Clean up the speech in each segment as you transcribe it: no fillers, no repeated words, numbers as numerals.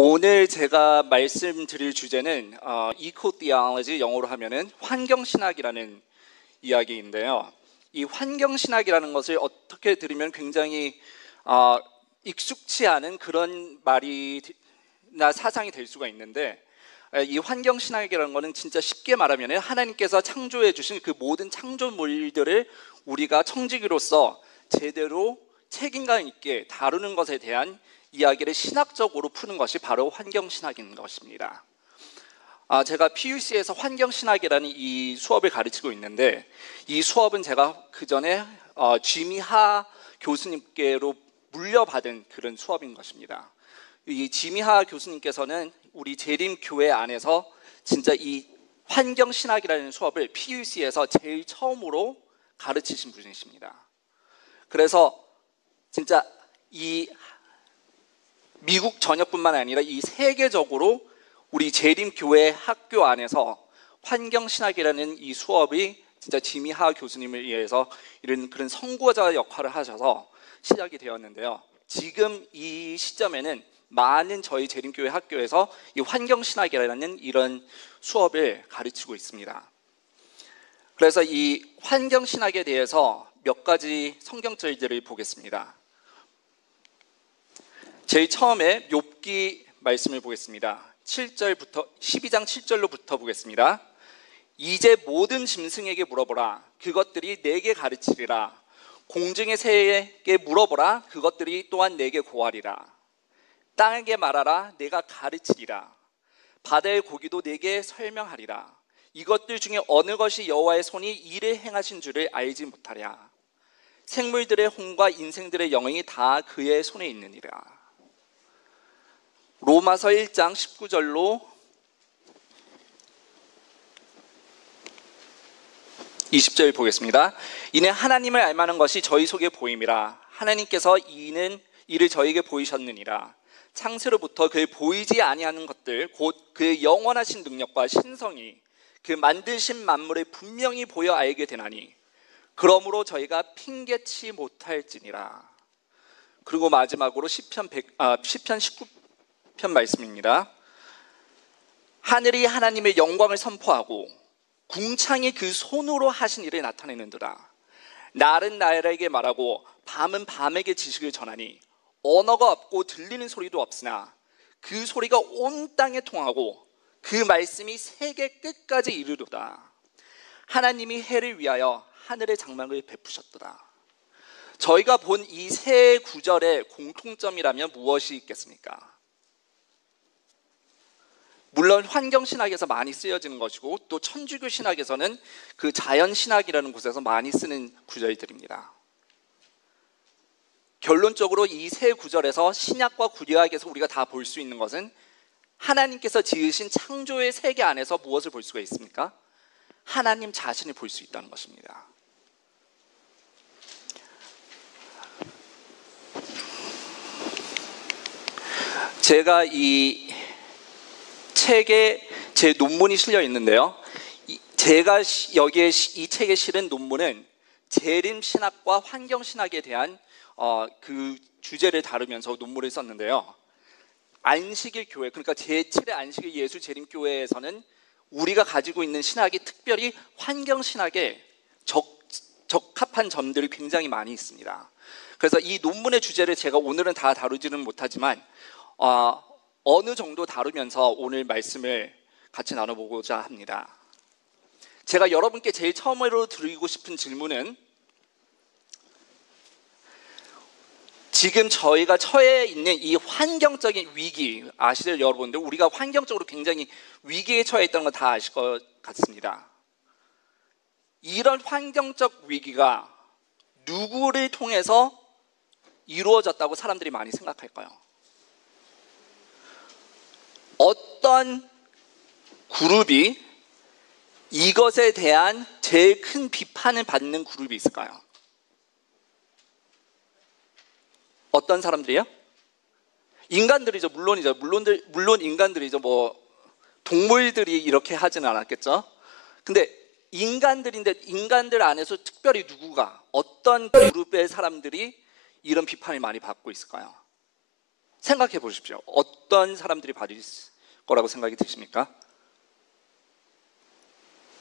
오늘 제가 말씀드릴 주제는 eco-theology, 영어로 하면은 환경신학이라는 이야기인데요. 이 환경신학이라는 것을 어떻게 들으면 굉장히 익숙치 않은 그런 말이나 사상이 될 수가 있는데, 이 환경신학이라는 것은 진짜 쉽게 말하면 하나님께서 창조해 주신 그 모든 창조물들을 우리가 청지기로서 제대로 책임감 있게 다루는 것에 대한 이야기를 신학적으로 푸는 것이 바로 환경신학인 것입니다. 제가 PUC에서 환경신학이라는 이 수업을 가르치고 있는데, 이 수업은 제가 그 전에 지미 하 교수님께로 물려받은 그런 수업인 것입니다. 이 지미 하 교수님께서는 우리 재림교회 안에서 진짜 이 환경신학이라는 수업을 PUC에서 제일 처음으로 가르치신 분이십니다. 그래서 진짜 이 미국 전역뿐만 아니라 이 세계적으로 우리 재림교회 학교 안에서 환경신학이라는 이 수업이 진짜 지미 하 교수님을 위해서 이런 그런 선구자 역할을 하셔서 시작이 되었는데요. 지금 이 시점에는 많은 저희 재림교회 학교에서 이 환경신학이라는 이런 수업을 가르치고 있습니다. 그래서 이 환경신학에 대해서 몇 가지 성경절들을 보겠습니다. 제일 처음에 욥기 말씀을 보겠습니다. 12장 7절로부터 보겠습니다. 이제 모든 짐승에게 물어보라. 그것들이 내게 가르치리라. 공중의 새에게 물어보라. 그것들이 또한 내게 고하리라. 땅에게 말하라. 내가 가르치리라. 바다의 고기도 내게 설명하리라. 이것들 중에 어느 것이 여호와의 손이 이를 행하신 줄을 알지 못하랴. 생물들의 혼과 인생들의 영광이 다 그의 손에 있느니라. 로마서 1장 19절로 20절 보겠습니다. 이는 하나님을 알만한 것이 저희 속에 보임이라. 하나님께서 이를 저에게 보이셨느니라. 창세로부터 그 보이지 아니하는 것들 곧 그의 영원하신 능력과 신성이 그 만드신 만물을 분명히 보여 알게 되나니 그러므로 저희가 핑계치 못할지니라. 그리고 마지막으로 시편 19편 말씀입니다. 하늘이 하나님의 영광을 선포하고 궁창이 그 손으로 하신 일을 나타내는도다. 날은 날에게 말하고 밤은 밤에게 지식을 전하니 언어가 없고 들리는 소리도 없으나 그 소리가 온 땅에 통하고 그 말씀이 세계 끝까지 이르도다. 하나님이 해를 위하여 하늘의 장막을 베푸셨도다. 저희가 본 이 세 구절의 공통점이라면 무엇이 있겠습니까? 물론 환경신학에서 많이 쓰여지는 것이고 또 천주교 신학에서는 그 자연신학이라는 곳에서 많이 쓰는 구절들입니다. 결론적으로 이 세 구절에서 신약과 구약에서 우리가 다 볼 수 있는 것은 하나님께서 지으신 창조의 세계 안에서 무엇을 볼 수가 있습니까? 하나님 자신을 볼 수 있다는 것입니다. 제가 이 책에 제 논문이 실려 있는데요. 제가 여기에 이 책에 실은 논문은 재림신학과 환경신학에 대한 그 주제를 다루면서 논문을 썼는데요. 안식일 교회, 그러니까 제7회 안식일 예수 재림교회에서는 우리가 가지고 있는 신학이 특별히 환경신학에 적합한 점들이 굉장히 많이 있습니다. 그래서 이 논문의 주제를 제가 오늘은 다 다루지는 못하지만 어느 정도 다루면서 오늘 말씀을 같이 나눠보고자 합니다. 제가 여러분께 제일 처음으로 드리고 싶은 질문은, 지금 저희가 처해 있는 이 환경적인 위기 아시죠 여러분들? 우리가 환경적으로 굉장히 위기에 처해 있다는 걸 다 아실 것 같습니다. 이런 환경적 위기가 누구를 통해서 이루어졌다고 사람들이 많이 생각할까요? 어떤 그룹이 이것에 대한 제일 큰 비판을 받는 그룹이 있을까요? 어떤 사람들이요? 인간들이죠. 물론이죠. 물론 인간들이죠. 뭐 동물들이 이렇게 하지는 않았겠죠. 근데 인간들인데 인간들 안에서 특별히 누구가 어떤 그룹의 사람들이 이런 비판을 많이 받고 있을까요? 생각해 보십시오. 어떤 사람들이 받을 거라고 생각이 드십니까?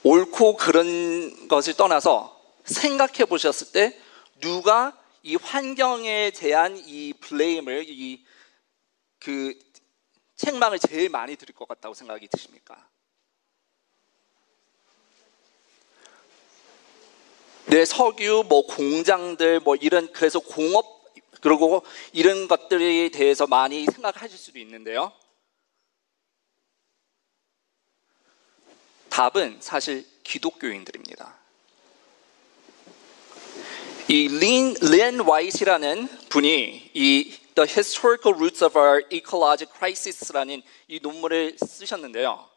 옳고 그런 것을 떠나서 생각해 보셨을 때 누가 이 환경에 대한 이 블레임을, 그 책망을 제일 많이 들을 것 같다고 생각이 드십니까? 네, 석유, 공장들, 이런, 그래서 공업, 그리고 이런 것들에 대해서 많이 생각하실 수도 있는데요. 답은 사실 기독교인들입니다. 이 린 와이트라는 분이 이 The Historical Roots of Our Ecological Crisis라는 이 논문을 쓰셨는데요.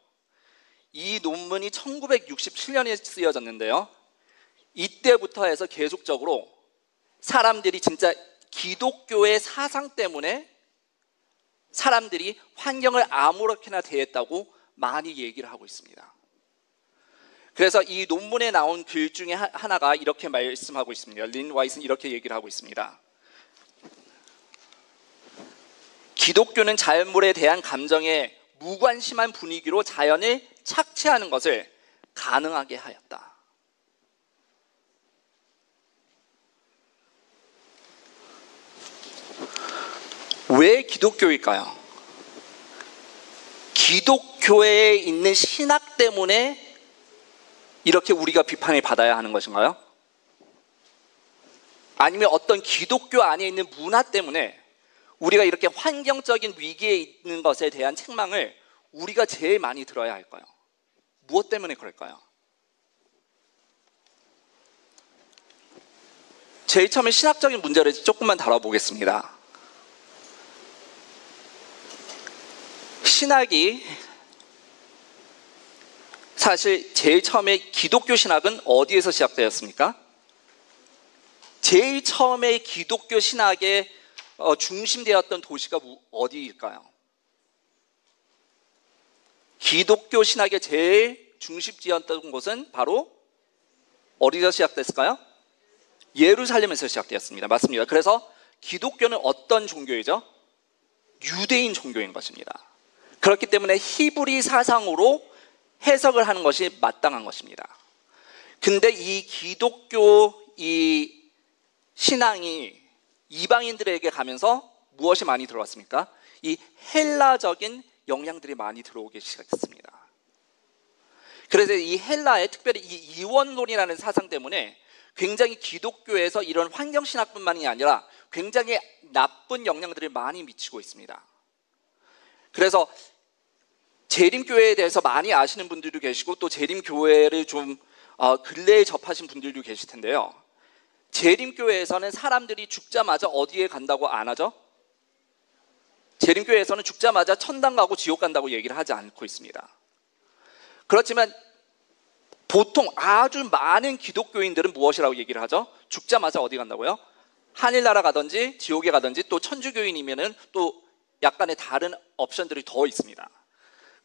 이 논문이 1967년에 쓰여졌는데요. 이때부터 해서 계속적으로 사람들이 진짜 기독교의 사상 때문에 사람들이 환경을 아무렇게나 대했다고 많이 얘기를 하고 있습니다. 그래서 이 논문에 나온 글 중에 하나가 이렇게 말씀하고 있습니다. 린 와이트는 이렇게 얘기를 하고 있습니다. 기독교는 자연물에 대한 감정에 무관심한 분위기로 자연을 착취하는 것을 가능하게 하였다. 왜 기독교일까요? 기독교에 있는 신학 때문에 이렇게 우리가 비판을 받아야 하는 것인가요? 아니면 어떤 기독교 안에 있는 문화 때문에 우리가 이렇게 환경적인 위기에 있는 것에 대한 책망을 우리가 제일 많이 들어야 할까요? 무엇 때문에 그럴까요? 제일 처음에 신학적인 문제를 조금만 다뤄보겠습니다. 신학이 사실 제일 처음에 기독교 신학은 어디에서 시작되었습니까? 제일 처음에 기독교 신학의 중심되었던 도시가 어디일까요? 기독교 신학의 제일 중심지였던 곳은 바로 어디서 시작됐을까요? 예루살렘에서 시작되었습니다. 맞습니다. 그래서 기독교는 어떤 종교이죠? 유대인 종교인 것입니다. 그렇기 때문에 히브리 사상으로 해석을 하는 것이 마땅한 것입니다. 근데 이 기독교 이 신앙이 이방인들에게 가면서 무엇이 많이 들어왔습니까? 이 헬라적인 영향들이 많이 들어오기 시작했습니다. 그래서 이 헬라의 특별히 이 이원론이라는 사상 때문에 굉장히 기독교에서 이런 환경신학뿐만이 아니라 굉장히 나쁜 영향들을 많이 미치고 있습니다. 그래서 재림교회에 대해서 많이 아시는 분들도 계시고 또 재림교회를 좀 근래에 접하신 분들도 계실 텐데요. 재림교회에서는 사람들이 죽자마자 어디에 간다고 안 하죠? 재림교회에서는 죽자마자 천당 가고 지옥 간다고 얘기를 하지 않고 있습니다. 그렇지만 보통 아주 많은 기독교인들은 무엇이라고 얘기를 하죠? 죽자마자 어디 간다고요? 하늘나라 가든지 지옥에 가든지 또 천주교인이면은 또 약간의 다른 옵션들이 더 있습니다.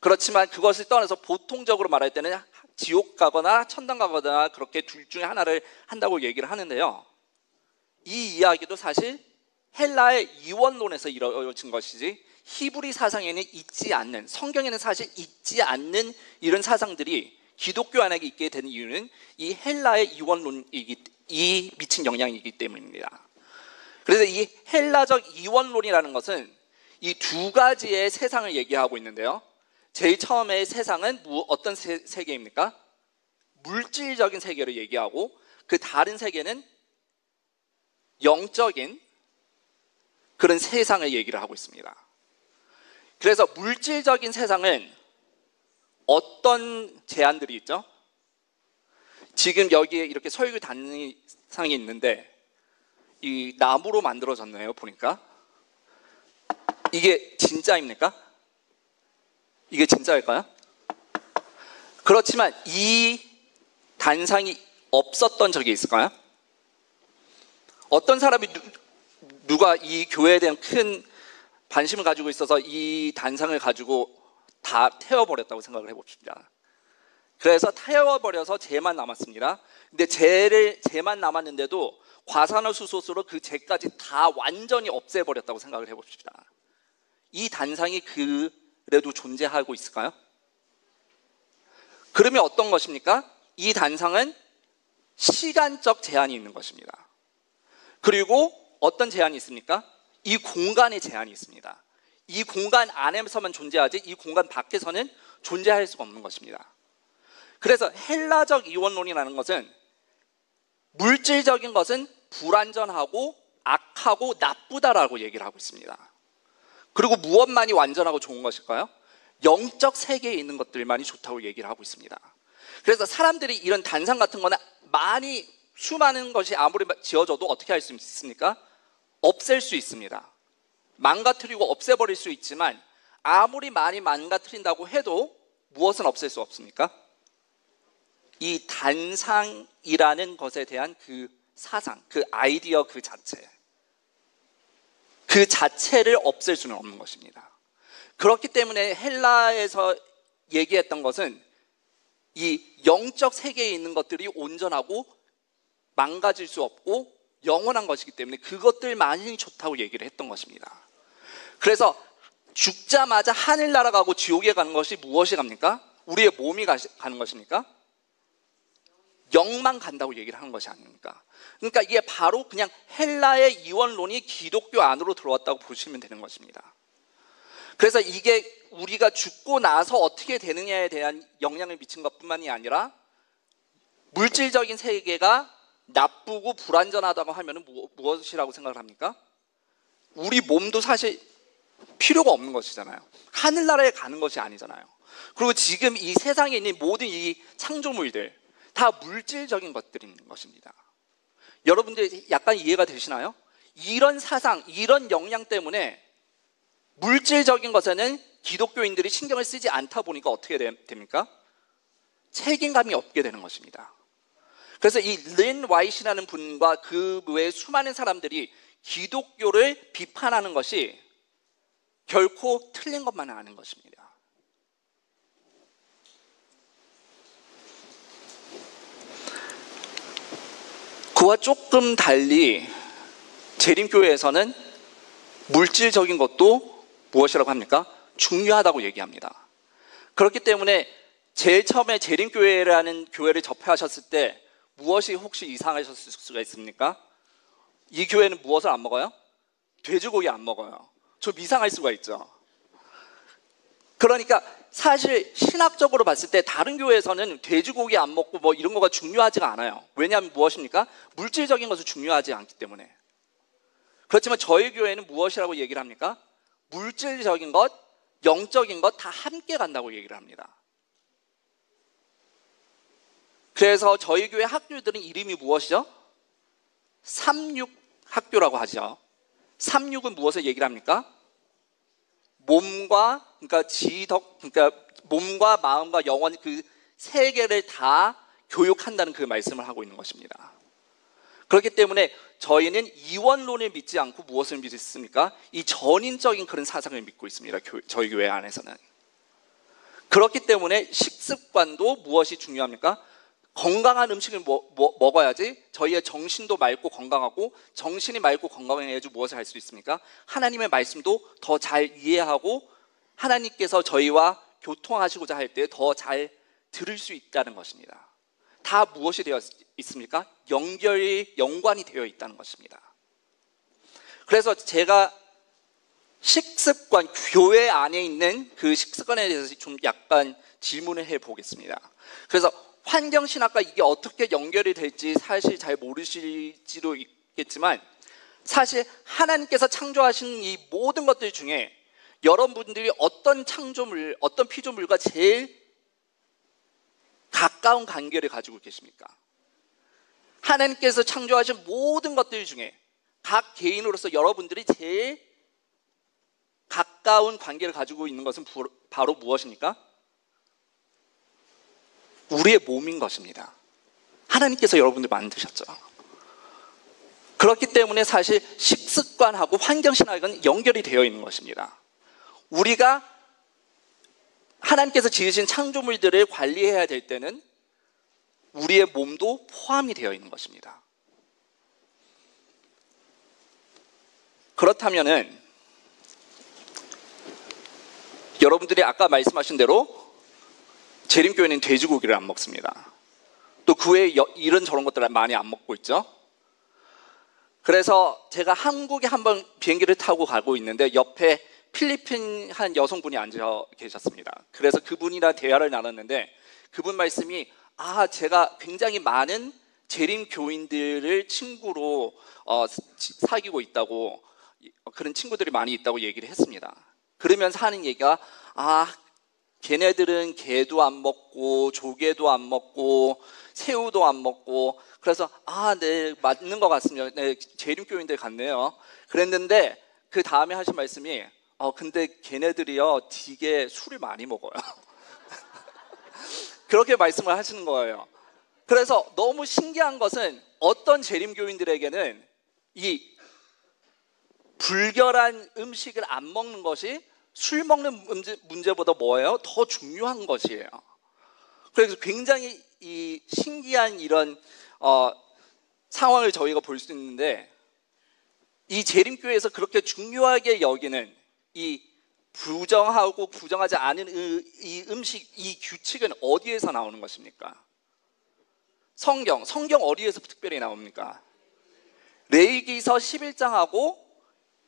그렇지만 그것을 떠나서 보통적으로 말할 때는 지옥 가거나 천당 가거나 그렇게 둘 중에 하나를 한다고 얘기를 하는데요. 이 이야기도 사실 헬라의 이원론에서 이루어진 것이지 히브리 사상에는 있지 않는, 성경에는 사실 있지 않는 이런 사상들이 기독교 안에 있게 된 이유는 이 헬라의 이원론이 미친 영향이기 때문입니다. 그래서 이 헬라적 이원론이라는 것은 이 두 가지의 세상을 얘기하고 있는데요. 제일 처음에 세상은 어떤 세계입니까? 물질적인 세계를 얘기하고 그 다른 세계는 영적인 그런 세상을 얘기를 하고 있습니다. 그래서 물질적인 세상은 어떤 제한들이 있죠? 지금 여기에 이렇게 설교 단상이 있는데 이 나무로 만들어졌네요. 보니까 이게 진짜입니까? 이게 진짜일까요? 그렇지만 이 단상이 없었던 적이 있을까요? 어떤 사람이 누가 이 교회에 대한 큰 관심을 가지고 있어서 이 단상을 가지고 다 태워버렸다고 생각을 해봅시다. 그래서 태워버려서 재만 남았습니다. 근데 재만 남았는데도 과산화수소로 그 재까지 다 완전히 없애버렸다고 생각을 해봅시다. 이 단상이 그래도 존재하고 있을까요? 그러면 어떤 것입니까? 이 단상은 시간적 제한이 있는 것입니다. 그리고 어떤 제한이 있습니까? 이 공간의 제한이 있습니다. 이 공간 안에서만 존재하지 이 공간 밖에서는 존재할 수가 없는 것입니다. 그래서 헬라적 이원론이라는 것은 물질적인 것은 불완전하고 악하고 나쁘다라고 얘기를 하고 있습니다. 그리고 무엇만이 완전하고 좋은 것일까요? 영적 세계에 있는 것들만이 좋다고 얘기를 하고 있습니다. 그래서 사람들이 이런 단상 같은 거는 많이 수많은 것이 아무리 지어져도 어떻게 할 수 있습니까? 없앨 수 있습니다. 망가뜨리고 없애버릴 수 있지만 아무리 많이 망가뜨린다고 해도 무엇은 없앨 수 없습니까? 이 단상이라는 것에 대한 그 사상, 그 아이디어 그 자체를 없앨 수는 없는 것입니다. 그렇기 때문에 헬라에서 얘기했던 것은 이 영적 세계에 있는 것들이 온전하고 망가질 수 없고 영원한 것이기 때문에 그것들만이 좋다고 얘기를 했던 것입니다. 그래서 죽자마자 하늘 날아가고 지옥에 가는 것이 무엇이 갑니까? 우리의 몸이 가는 것입니까? 영만 간다고 얘기를 하는 것이 아닙니까? 그러니까 이게 바로 그냥 헬라의 이원론이 기독교 안으로 들어왔다고 보시면 되는 것입니다. 그래서 이게 우리가 죽고 나서 어떻게 되느냐에 대한 영향을 미친 것뿐만이 아니라 물질적인 세계가 나쁘고 불완전하다고 하면 무엇이라고 생각을 합니까? 우리 몸도 사실 필요가 없는 것이잖아요. 하늘나라에 가는 것이 아니잖아요. 그리고 지금 이 세상에 있는 모든 이 창조물들 다 물질적인 것들인 것입니다. 여러분들 약간 이해가 되시나요? 이런 사상, 이런 영향 때문에 물질적인 것에는 기독교인들이 신경을 쓰지 않다 보니까 어떻게 됩니까? 책임감이 없게 되는 것입니다. 그래서 이 린 와이트라는 분과 그 외에 수많은 사람들이 기독교를 비판하는 것이 결코 틀린 것만은 아닌 것입니다. 그와 조금 달리 재림교회에서는 물질적인 것도 무엇이라고 합니까? 중요하다고 얘기합니다. 그렇기 때문에 제일 처음에 재림교회라는 교회를 접하셨을 때 무엇이 혹시 이상하셨을 수가 있습니까? 이 교회는 무엇을 안 먹어요? 돼지고기 안 먹어요. 좀 이상할 수가 있죠. 그러니까 사실 신학적으로 봤을 때 다른 교회에서는 돼지고기 안 먹고 뭐 이런 거가 중요하지가 않아요. 왜냐하면 무엇입니까? 물질적인 것은 중요하지 않기 때문에. 그렇지만 저희 교회는 무엇이라고 얘기를 합니까? 물질적인 것, 영적인 것 다 함께 간다고 얘기를 합니다. 그래서 저희 교회 학교들은 이름이 무엇이죠? 삼육학교라고 하죠. 삼육은 무엇을 얘기를 합니까? 몸과 그러니까 몸과 마음과 영혼 그 세 개를 다 교육한다는 그 말씀을 하고 있는 것입니다. 그렇기 때문에 저희는 이원론을 믿지 않고 무엇을 믿습니까? 이 전인적인 그런 사상을 믿고 있습니다. 저희 교회 안에서는. 그렇기 때문에 식습관도 무엇이 중요합니까? 건강한 음식을 먹어야지 저희의 정신도 맑고 건강하고, 정신이 맑고 건강해야지 무엇을 할 수 있습니까? 하나님의 말씀도 더 잘 이해하고 하나님께서 저희와 교통하시고자 할 때 더 잘 들을 수 있다는 것입니다. 다 무엇이 되어 있습니까? 연관이 되어 있다는 것입니다. 그래서 제가 식습관, 교회 안에 있는 그 식습관에 대해서 좀 약간 질문을 해보겠습니다. 그래서 환경신학과 이게 어떻게 연결이 될지 사실 잘 모르실지도 있겠지만, 사실 하나님께서 창조하신 이 모든 것들 중에 여러분들이 어떤 창조물, 어떤 피조물과 제일 가까운 관계를 가지고 계십니까? 하나님께서 창조하신 모든 것들 중에 각 개인으로서 여러분들이 제일 가까운 관계를 가지고 있는 것은 바로 무엇입니까? 우리의 몸인 것입니다. 하나님께서 여러분들 만드셨죠. 그렇기 때문에 사실 식습관하고 환경신학은 연결이 되어 있는 것입니다. 우리가 하나님께서 지으신 창조물들을 관리해야 될 때는 우리의 몸도 포함이 되어 있는 것입니다. 그렇다면은 여러분들이 아까 말씀하신 대로 재림교회는 돼지고기를 안 먹습니다. 또 그 외에 이런저런 것들을 많이 안 먹고 있죠. 그래서 제가 한국에 한번 비행기를 타고 가고 있는데 옆에 필리핀 한 여성분이 앉아 계셨습니다. 그래서 그분이랑 대화를 나눴는데 그분 말씀이 제가 굉장히 많은 재림 교인들을 친구로 사귀고 있다고, 그런 친구들이 많이 있다고 얘기를 했습니다. 그러면서 하는 얘기가 걔네들은 게도 안 먹고 조개도 안 먹고 새우도 안 먹고, 그래서 네, 맞는 것 같습니다. 네, 재림교인들 같네요. 그랬는데 그 다음에 하신 말씀이 근데 걔네들이요 되게 술을 많이 먹어요. 그렇게 말씀을 하시는 거예요. 그래서 너무 신기한 것은 어떤 재림교인들에게는 이 불결한 음식을 안 먹는 것이 술 먹는 문제보다 뭐예요? 더 중요한 것이에요. 그래서 굉장히 이 신기한 이런 상황을 저희가 볼 수 있는데, 이 재림교회에서 그렇게 중요하게 여기는 이 부정하고 부정하지 않은 이 음식, 이 규칙은 어디에서 나오는 것입니까? 성경 어디에서 특별히 나옵니까? 레위기서 11장하고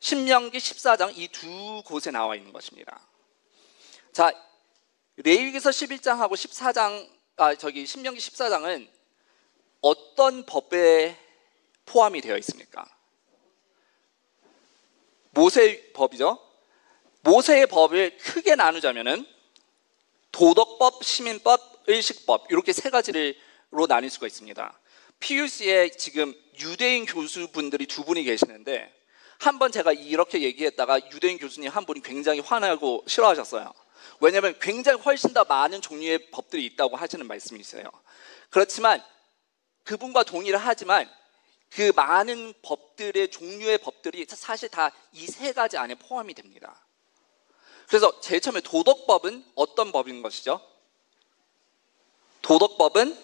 신명기 14장 이 두 곳에 나와 있는 것입니다. 자, 레위기서 11장하고 14장 신명기 14장은 어떤 법에 포함이 되어 있습니까? 모세의 법이죠. 모세의 법을 크게 나누자면은 도덕법, 시민법, 의식법 이렇게 세 가지로 나눌 수가 있습니다. PUC에 지금 유대인 교수분들이 두 분이 계시는데, 한번 제가 이렇게 얘기했다가 유대인 교수님 한 분이 굉장히 화나고 싫어하셨어요. 왜냐하면 굉장히 훨씬 더 많은 종류의 법들이 있다고 하시는 말씀이 있어요. 그렇지만 그분과 동의를 하지만 그 많은 법들의 종류의 법들이 사실 다 이 세 가지 안에 포함이 됩니다. 그래서 제일 처음에 도덕법은 어떤 법인 것이죠? 도덕법은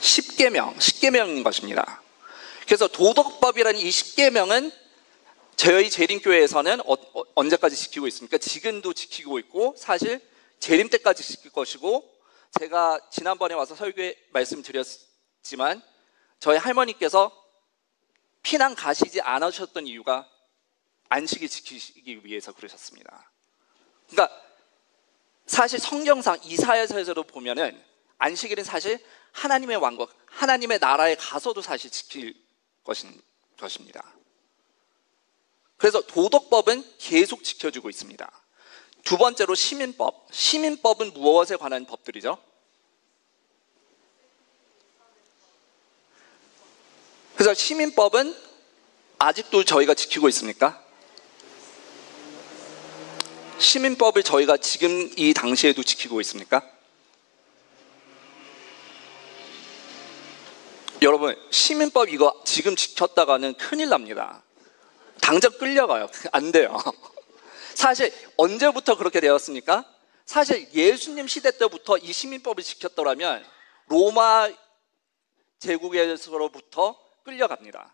십계명인 것입니다. 그래서 도덕법이라는 이 십계명은 저희 재림교회에서는 언제까지 지키고 있습니까? 지금도 지키고 있고, 사실 재림 때까지 지킬 것이고, 제가 지난번에 와서 설교에 말씀드렸지만 저희 할머니께서 피난 가시지 않으셨던 이유가 안식일 지키기 위해서 그러셨습니다. 그러니까 사실 성경상 이사야서에서도 보면은 안식일은 사실 하나님의 왕국, 하나님의 나라에 가서도 사실 지킬 것입니다. 그래서 도덕법은 계속 지켜주고 있습니다. 두 번째로 시민법은 무엇에 관한 법들이죠? 그래서 시민법은 아직도 저희가 지키고 있습니까? 시민법을 저희가 지금 이 당시에도 지키고 있습니까? 여러분, 시민법 이거 지금 지켰다가는 큰일 납니다. 당장 끌려가요. 안 돼요. 사실 언제부터 그렇게 되었습니까? 사실 예수님 시대 때부터 이 시민법을 지켰더라면 로마 제국에서로부터 끌려갑니다.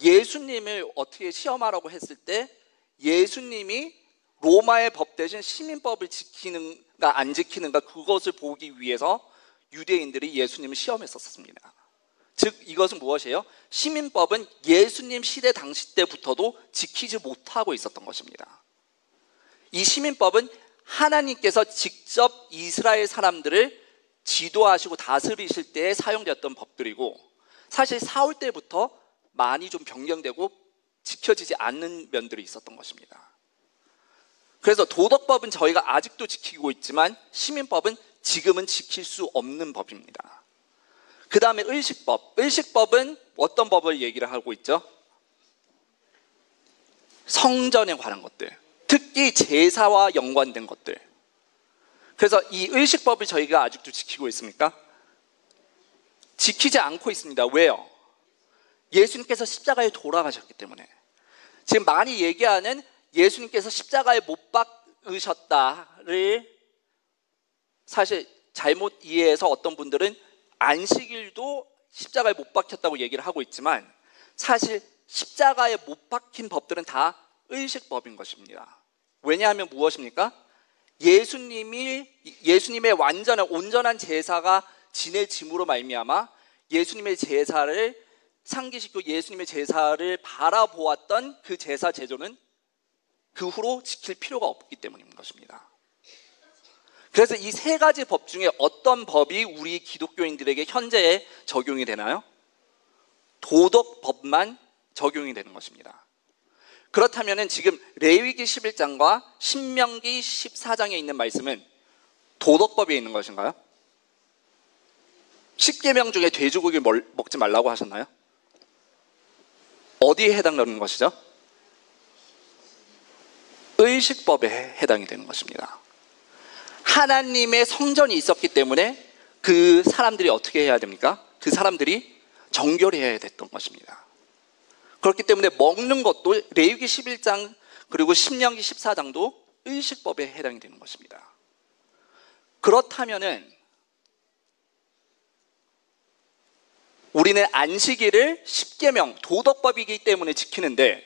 예수님을 어떻게 시험하라고 했을 때 예수님이 로마의 법 대신 시민법을 지키는가 안 지키는가, 그것을 보기 위해서 유대인들이 예수님을 시험했었습니다. 즉 이것은 무엇이에요? 시민법은 예수님 시대 당시 때부터도 지키지 못하고 있었던 것입니다. 이 시민법은 하나님께서 직접 이스라엘 사람들을 지도하시고 다스리실 때에 사용되었던 법들이고, 사실 사울 때부터 많이 좀 변경되고 지켜지지 않는 면들이 있었던 것입니다. 그래서 도덕법은 저희가 아직도 지키고 있지만 시민법은 지금은 지킬 수 없는 법입니다. 그 다음에 의식법은 어떤 법을 얘기를 하고 있죠? 성전에 관한 것들, 특히 제사와 연관된 것들. 그래서 이 의식법을 저희가 아직도 지키고 있습니까? 지키지 않고 있습니다. 왜요? 예수님께서 십자가에 돌아가셨기 때문에. 지금 많이 얘기하는 예수님께서 십자가에 못 박으셨다를 사실 잘못 이해해서 어떤 분들은 안식일도 십자가에 못 박혔다고 얘기를 하고 있지만, 사실 십자가에 못 박힌 법들은 다 의식법인 것입니다. 왜냐하면 무엇입니까? 예수님의 완전한 온전한 제사가 지내짐으로 말미암아 예수님의 제사를 상기시키고 예수님의 제사를 바라보았던 그 제사 제도는 그 후로 지킬 필요가 없기 때문인 것입니다. 그래서 이 세 가지 법 중에 어떤 법이 우리 기독교인들에게 현재 적용이 되나요? 도덕법만 적용이 되는 것입니다. 그렇다면 지금 레위기 11장과 신명기 14장에 있는 말씀은 도덕법에 있는 것인가요? 10계명 중에 돼지고기 먹지 말라고 하셨나요? 어디에 해당되는 것이죠? 의식법에 해당이 되는 것입니다. 하나님의 성전이 있었기 때문에 그 사람들이 어떻게 해야 됩니까? 그 사람들이 정결해야 됐던 것입니다. 그렇기 때문에 먹는 것도 레위기 11장 그리고 신명기 14장도 의식법에 해당이 되는 것입니다. 그렇다면은 우리는 안식일을 10계명 도덕법이기 때문에 지키는데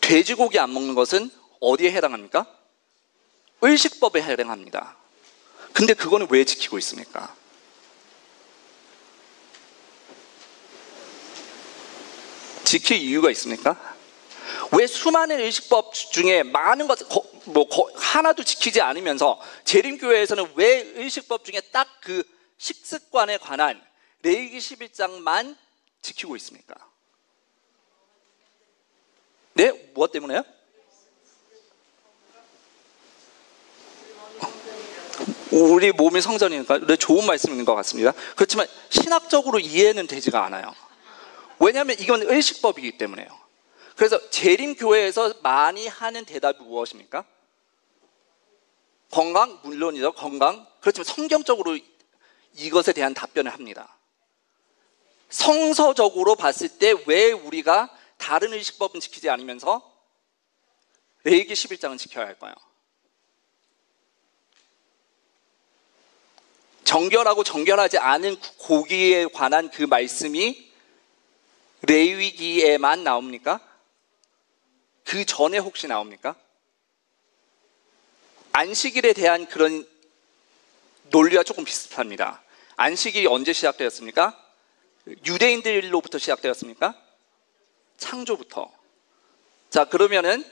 돼지고기 안 먹는 것은 어디에 해당합니까? 의식법에 해당합니다. 근데 그거는 왜 지키고 있습니까? 지킬 이유가 있습니까? 왜 수많은 의식법 중에 많은 것 하나도 지키지 않으면서 재림교회에서는 왜 의식법 중에 딱 그 식습관에 관한 레위기 11장만 지키고 있습니까? 네? 무엇 때문에요? 우리 몸이 성전이니까 좋은 말씀인 것 같습니다. 그렇지만 신학적으로 이해는 되지가 않아요. 왜냐하면 이건 의식법이기 때문에요. 그래서 재림교회에서 많이 하는 대답이 무엇입니까? 건강? 물론이죠. 건강. 그렇지만 성경적으로 이것에 대한 답변을 합니다. 성서적으로 봤을 때 왜 우리가 다른 의식법은 지키지 않으면서 레위기 11장은 지켜야 할까요? 정결하고 정결하지 않은 고기에 관한 그 말씀이 레위기에만 나옵니까? 그 전에 혹시 나옵니까? 안식일에 대한 그런 논리와 조금 비슷합니다. 안식일이 언제 시작되었습니까? 유대인들로부터 시작되었습니까? 창조부터. 자, 그러면은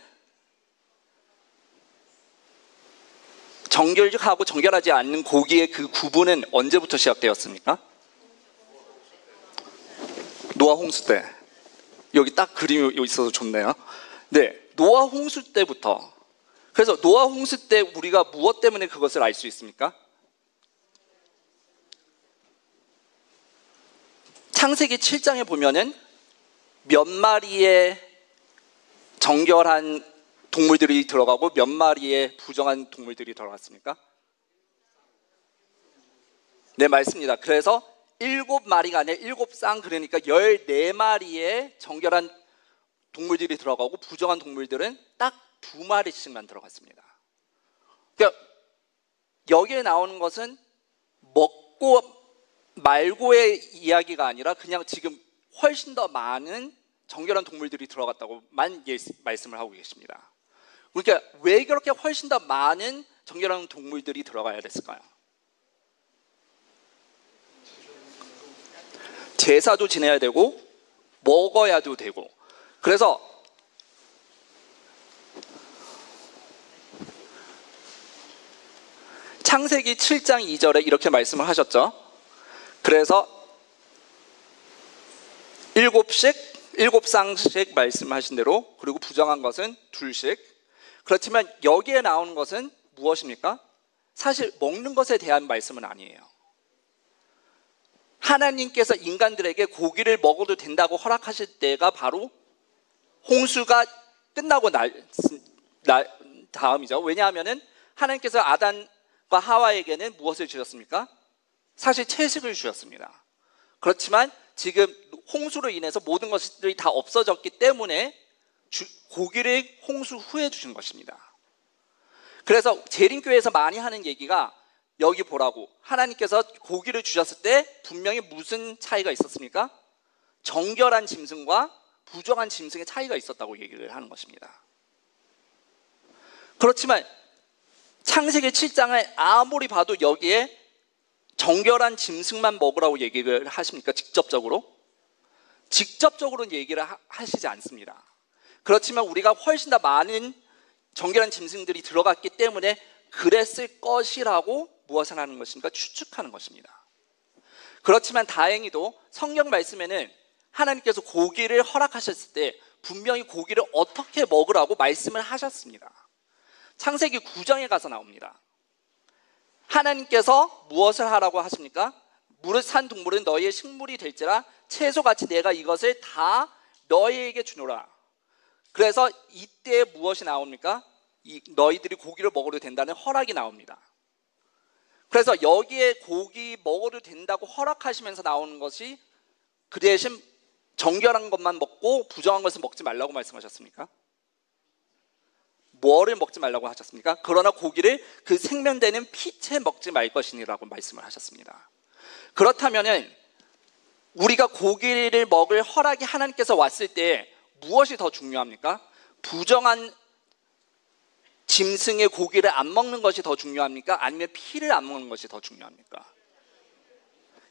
정결하고 정결하지 않는 고기의 그 구분은 언제부터 시작되었습니까? 노아 홍수 때. 여기 딱 그림이 있어서 좋네요. 네, 노아 홍수 때부터. 그래서 노아 홍수 때 우리가 무엇 때문에 그것을 알 수 있습니까? 창세기 7장에 보면은 몇 마리의 정결한 동물들이 들어가고 몇 마리의 부정한 동물들이 들어갔습니까? 네, 맞습니다. 그래서 7마리가 아니라 7쌍, 그러니까 14마리의 정결한 동물들이 들어가고 부정한 동물들은 딱 2마리씩만 들어갔습니다. 그러니까 여기에 나오는 것은 먹고 말고의 이야기가 아니라 그냥 지금 훨씬 더 많은 정결한 동물들이 들어갔다고만 말씀을 하고 계십니다. 그러니까 왜 그렇게 훨씬 더 많은 정결한 동물들이 들어가야 됐을까요? 제사도 지내야 되고 먹어야도 되고. 그래서 창세기 7장 2절에 이렇게 말씀을 하셨죠. 그래서 7쌍씩 말씀하신 대로, 그리고 부정한 것은 2씩. 그렇지만 여기에 나오는 것은 무엇입니까? 사실 먹는 것에 대한 말씀은 아니에요. 하나님께서 인간들에게 고기를 먹어도 된다고 허락하실 때가 바로 홍수가 끝나고 다음이죠. 왜냐하면 하나님께서 아담과 하와에게는 무엇을 주셨습니까? 사실 채식을 주셨습니다. 그렇지만 지금 홍수로 인해서 모든 것들이 다 없어졌기 때문에 고기를 홍수 후에 주신 것입니다. 그래서 재림교회에서 많이 하는 얘기가 여기 보라고, 하나님께서 고기를 주셨을 때 분명히 무슨 차이가 있었습니까? 정결한 짐승과 부정한 짐승의 차이가 있었다고 얘기를 하는 것입니다. 그렇지만 창세기 7장을 아무리 봐도 여기에 정결한 짐승만 먹으라고 얘기를 하십니까? 직접적으로는 얘기를 하시지 않습니다. 그렇지만 우리가 훨씬 더 많은 정결한 짐승들이 들어갔기 때문에 그랬을 것이라고 무엇을 하는 것입니까? 추측하는 것입니다. 그렇지만 다행히도 성경 말씀에는 하나님께서 고기를 허락하셨을 때 분명히 고기를 어떻게 먹으라고 말씀을 하셨습니다. 창세기 9장에 가서 나옵니다. 하나님께서 무엇을 하라고 하십니까? 물을 산 동물은 너희의 식물이 될지라 채소같이 내가 이것을 다 너희에게 주노라. 그래서 이때 무엇이 나옵니까? 너희들이 고기를 먹어도 된다는 허락이 나옵니다. 그래서 여기에 고기 먹어도 된다고 허락하시면서 나오는 것이 그 대신 정결한 것만 먹고 부정한 것을 먹지 말라고 말씀하셨습니까? 뭐를 먹지 말라고 하셨습니까? 그러나 고기를 그 생명되는 피채 먹지 말 것이니라고 말씀을 하셨습니다. 그렇다면은 우리가 고기를 먹을 허락이 하나님께서 왔을 때 무엇이 더 중요합니까? 부정한 짐승의 고기를 안 먹는 것이 더 중요합니까? 아니면 피를 안 먹는 것이 더 중요합니까?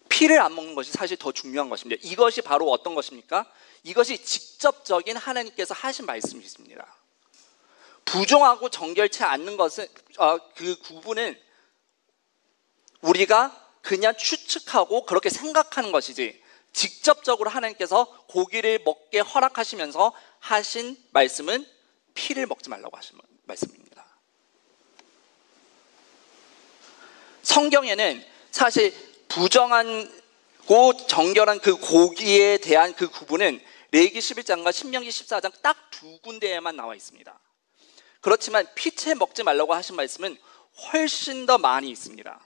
피를 안 먹는 것이 사실 더 중요한 것입니다. 이것이 바로 어떤 것입니까? 이것이 직접적인 하나님께서 하신 말씀이십니다. 부정하고 정결치 않는 것은 그 구분은 우리가 그냥 추측하고 그렇게 생각하는 것이지 직접적으로 하나님께서 고기를 먹게 허락하시면서 하신 말씀은 피를 먹지 말라고 하신 말씀입니다. 성경에는 사실 부정하고 정결한 그 고기에 대한 그 구분은 레위기 11장과 신명기 14장 딱 두 군데에만 나와 있습니다. 그렇지만 피채 먹지 말라고 하신 말씀은 훨씬 더 많이 있습니다.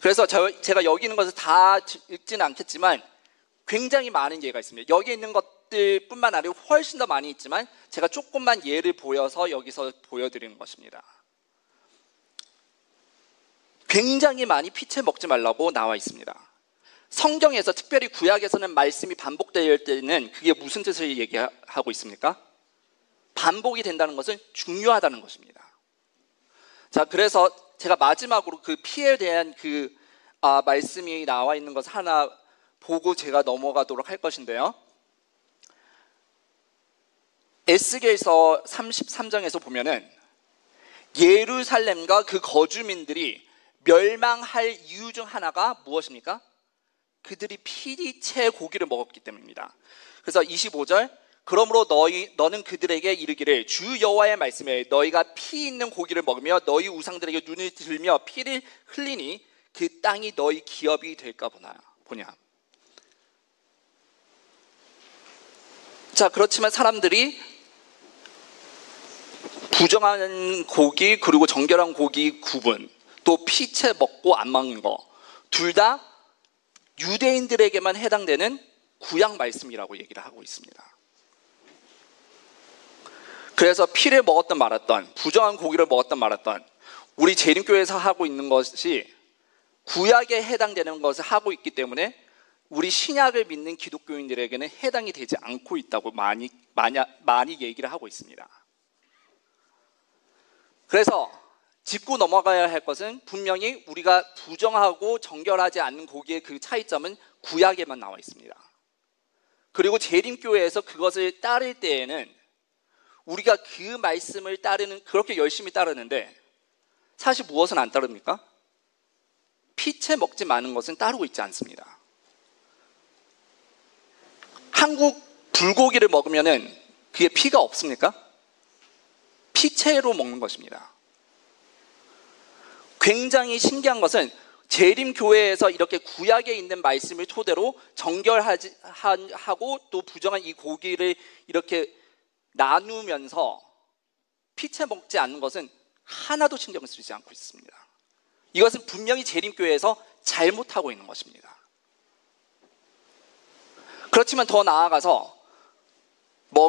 그래서 제가 여기 있는 것을 다 읽지는 않겠지만 굉장히 많은 예가 있습니다. 여기 있는 것들뿐만 아니라 훨씬 더 많이 있지만 제가 조금만 예를 보여서 여기서 보여드리는 것입니다. 굉장히 많이 피채 먹지 말라고 나와 있습니다. 성경에서 특별히 구약에서는 말씀이 반복될 때는 그게 무슨 뜻을 얘기하고 있습니까? 반복이 된다는 것은 중요하다는 것입니다. 자, 그래서 제가 마지막으로 그 피에 대한 그 말씀이 나와 있는 것을 하나 보고 제가 넘어가도록 할 것인데요. 에스겔서 33장에서 보면은 예루살렘과 그 거주민들이 멸망할 이유 중 하나가 무엇입니까? 그들이 피리채 고기를 먹었기 때문입니다. 그래서 25절 그러므로 너는 그들에게 이르기를 주 여호와의 말씀에 너희가 피 있는 고기를 먹으며 너희 우상들에게 눈을 들며 피를 흘리니 그 땅이 너희 기업이 될까 보냐. 자, 그렇지만 사람들이 부정한 고기 그리고 정결한 고기 구분 또 피채 먹고 안 먹는 거 둘 다 유대인들에게만 해당되는 구약 말씀이라고 얘기를 하고 있습니다. 그래서 피를 먹었던 말았던 부정한 고기를 먹었던 말았던 우리 재림교회에서 하고 있는 것이 구약에 해당되는 것을 하고 있기 때문에 우리 신약을 믿는 기독교인들에게는 해당이 되지 않고 있다고 많이 얘기를 하고 있습니다. 그래서 짚고 넘어가야 할 것은 분명히 우리가 부정하고 정결하지 않는 고기의 그 차이점은 구약에만 나와 있습니다. 그리고 재림교회에서 그것을 따를 때에는 우리가 그 말씀을 그렇게 열심히 따르는데 사실 무엇은 안 따릅니까? 피채 먹지 마는 것은 따르고 있지 않습니다. 한국 불고기를 먹으면은 그게 피가 없습니까? 피채로 먹는 것입니다. 굉장히 신기한 것은 재림교회에서 이렇게 구약에 있는 말씀을 토대로 정결하고 또 부정한 이 고기를 이렇게 나누면서 피채 먹지 않는 것은 하나도 신경을 쓰지 않고 있습니다. 이것은 분명히 재림교회에서 잘못하고 있는 것입니다. 그렇지만 더 나아가서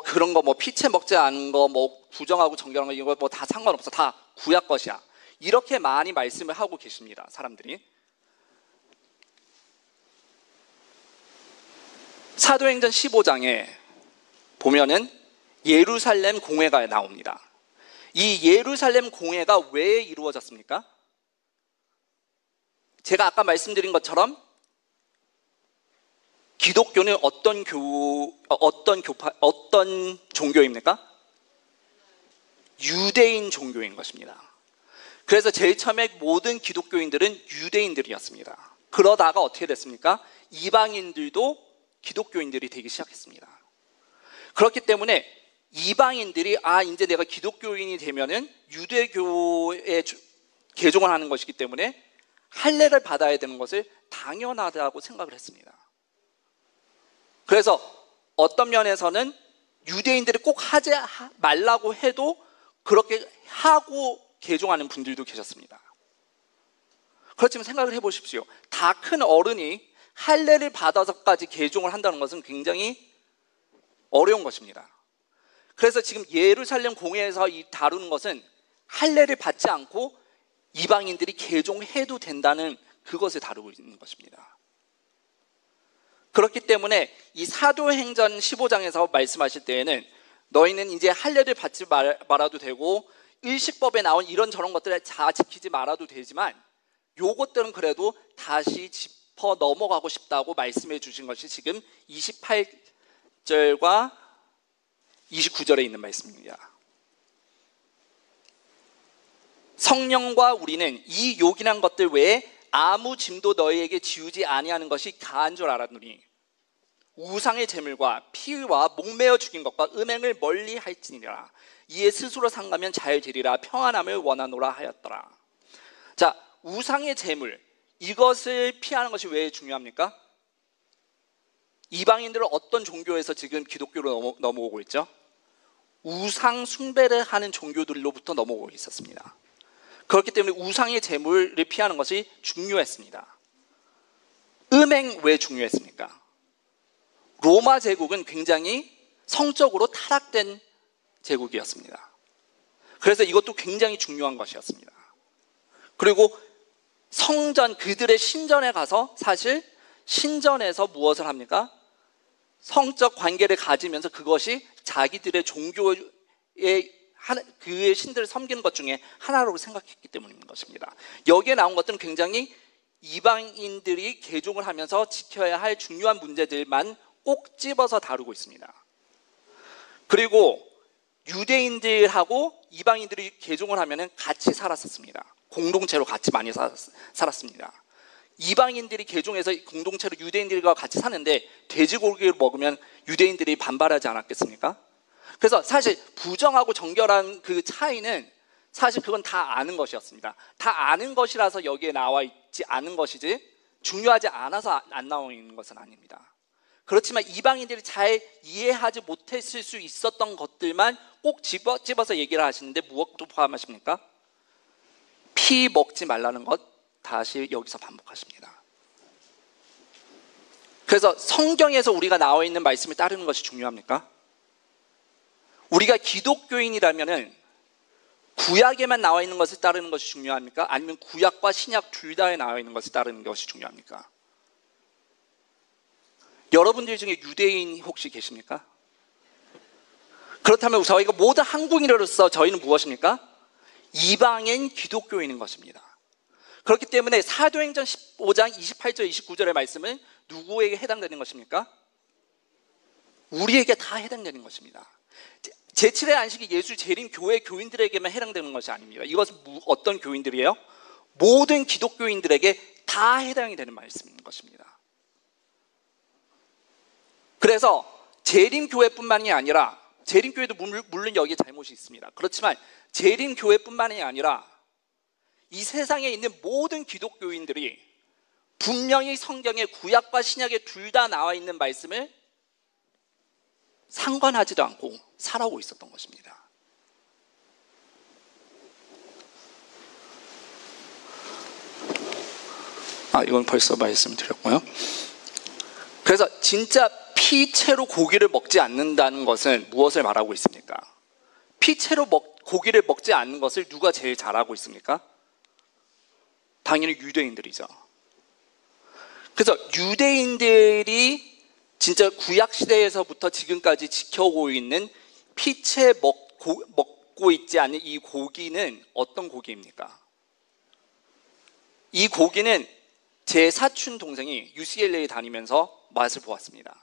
그런 거 피채 먹지 않은 거 부정하고 정결한 거 이거 다 상관없어 다 구약 것이야 이렇게 많이 말씀을 하고 계십니다. 사람들이 사도행전 15장에 보면은 예루살렘 공회가 나옵니다. 이 예루살렘 공회가 왜 이루어졌습니까? 제가 아까 말씀드린 것처럼 기독교는 어떤 종교입니까? 유대인 종교인 것입니다. 그래서 제일 처음에 모든 기독교인들은 유대인들이었습니다. 그러다가 어떻게 됐습니까? 이방인들도 기독교인들이 되기 시작했습니다. 그렇기 때문에 이방인들이 이제 내가 기독교인이 되면은 유대교에 개종을 하는 것이기 때문에 할례를 받아야 되는 것을 당연하다고 생각을 했습니다. 그래서 어떤 면에서는 유대인들이 꼭 하지 말라고 해도 그렇게 하고 개종하는 분들도 계셨습니다. 그렇지만 생각을 해보십시오. 다 큰 어른이 할례를 받아서까지 개종을 한다는 것은 굉장히 어려운 것입니다. 그래서 지금 예루살렘 공회에서 다루는 것은 할례를 받지 않고 이방인들이 개종해도 된다는 그것을 다루고 있는 것입니다. 그렇기 때문에 이 사도행전 15장에서 말씀하실 때에는 너희는 이제 할례를 받지 말아도 되고 일식법에 나온 이런저런 것들을 다 지키지 말아도 되지만 요것들은 그래도 다시 짚어 넘어가고 싶다고 말씀해 주신 것이 지금 28절과 29절에 있는 말씀입니다. 성령과 우리는 이 요긴한 것들 외에 아무 짐도 너희에게 지우지 아니하는 것이 가한 줄 알았노니 우상의 제물과 피와 목매어 죽인 것과 음행을 멀리 할지니라. 이에 스스로 상가면 잘 되리라. 평안함을 원하노라 하였더라. 자, 우상의 제물, 이것을 피하는 것이 왜 중요합니까? 이방인들은 어떤 종교에서 지금 기독교로 넘어오고 있죠? 우상 숭배를 하는 종교들로부터 넘어오고 있었습니다. 그렇기 때문에 우상의 제물을 피하는 것이 중요했습니다. 음행 왜 중요했습니까? 로마 제국은 굉장히 성적으로 타락된 제국이었습니다. 그래서 이것도 굉장히 중요한 것이었습니다. 그리고 성전, 그들의 신전에 가서 사실 신전에서 무엇을 합니까? 성적 관계를 가지면서 그것이 자기들의 종교의 그의 신들을 섬기는 것 중에 하나로 생각했기 때문인 것입니다. 여기에 나온 것들은 굉장히 이방인들이 개종을 하면서 지켜야 할 중요한 문제들만 꼭 집어서 다루고 있습니다. 그리고 유대인들하고 이방인들이 개종을 하면 같이 살았었습니다. 공동체로 같이 많이 살았습니다. 이방인들이 개종해서 공동체로 유대인들과 같이 사는데 돼지고기를 먹으면 유대인들이 반발하지 않았겠습니까? 그래서 사실 부정하고 정결한 그 차이는 사실 그건 다 아는 것이었습니다. 다 아는 것이라서 여기에 나와 있지 않은 것이지 중요하지 않아서 안 나와 있는 것은 아닙니다. 그렇지만 이방인들이 잘 이해하지 못했을 수 있었던 것들만 꼭 집어서 얘기를 하시는데 무엇도 포함하십니까? 피 먹지 말라는 것 다시 여기서 반복하십니다. 그래서 성경에서 우리가 나와 있는 말씀을 따르는 것이 중요합니까? 우리가 기독교인이라면은 구약에만 나와 있는 것을 따르는 것이 중요합니까? 아니면 구약과 신약 둘 다에 나와 있는 것을 따르는 것이 중요합니까? 여러분들 중에 유대인 혹시 계십니까? 그렇다면 저희가 모든 한국인으로서 저희는 무엇입니까? 이방인 기독교인인 것입니다. 그렇기 때문에 사도행전 15장 28절 29절의 말씀은 누구에게 해당되는 것입니까? 우리에게 다 해당되는 것입니다. 제7의 안식이 예수 재림 교회 교인들에게만 해당되는 것이 아닙니다. 이것은 어떤 교인들이에요? 모든 기독교인들에게 다 해당이 되는 말씀인 것입니다. 그래서 재림교회뿐만이 아니라 재림교회도 물론 여기에 잘못이 있습니다. 그렇지만 재림교회뿐만이 아니라 이 세상에 있는 모든 기독교인들이 분명히 성경에 구약과 신약에 둘 다 나와 있는 말씀을 상관하지도 않고 살아오고 있었던 것입니다. 이건 벌써 말씀드렸고요. 그래서 진짜 피채로 고기를 먹지 않는다는 것은 무엇을 말하고 있습니까? 피채로 고기를 먹지 않는 것을 누가 제일 잘하고 있습니까? 당연히 유대인들이죠. 그래서 유대인들이 진짜 구약 시대에서부터 지금까지 지켜오고 있는 피채 먹고 있지 않는 이 고기는 어떤 고기입니까? 이 고기는 제 사촌 동생이 UCLA 다니면서 맛을 보았습니다.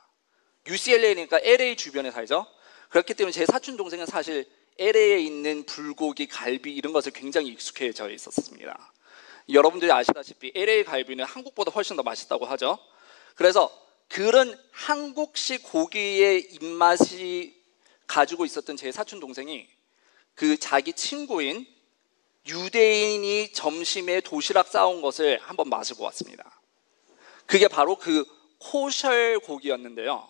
UCLA니까 LA 주변에 살죠. 그렇기 때문에 제 사촌 동생은 사실 LA에 있는 불고기, 갈비 이런 것에 굉장히 익숙해져 있었습니다. 여러분들이 아시다시피 LA 갈비는 한국보다 훨씬 더 맛있다고 하죠. 그래서 그런 한국식 고기의 입맛이 가지고 있었던 제 사촌 동생이 그 자기 친구인 유대인이 점심에 도시락 싸온 것을 한번 맛을 보았습니다. 그게 바로 그 코셜 고기였는데요.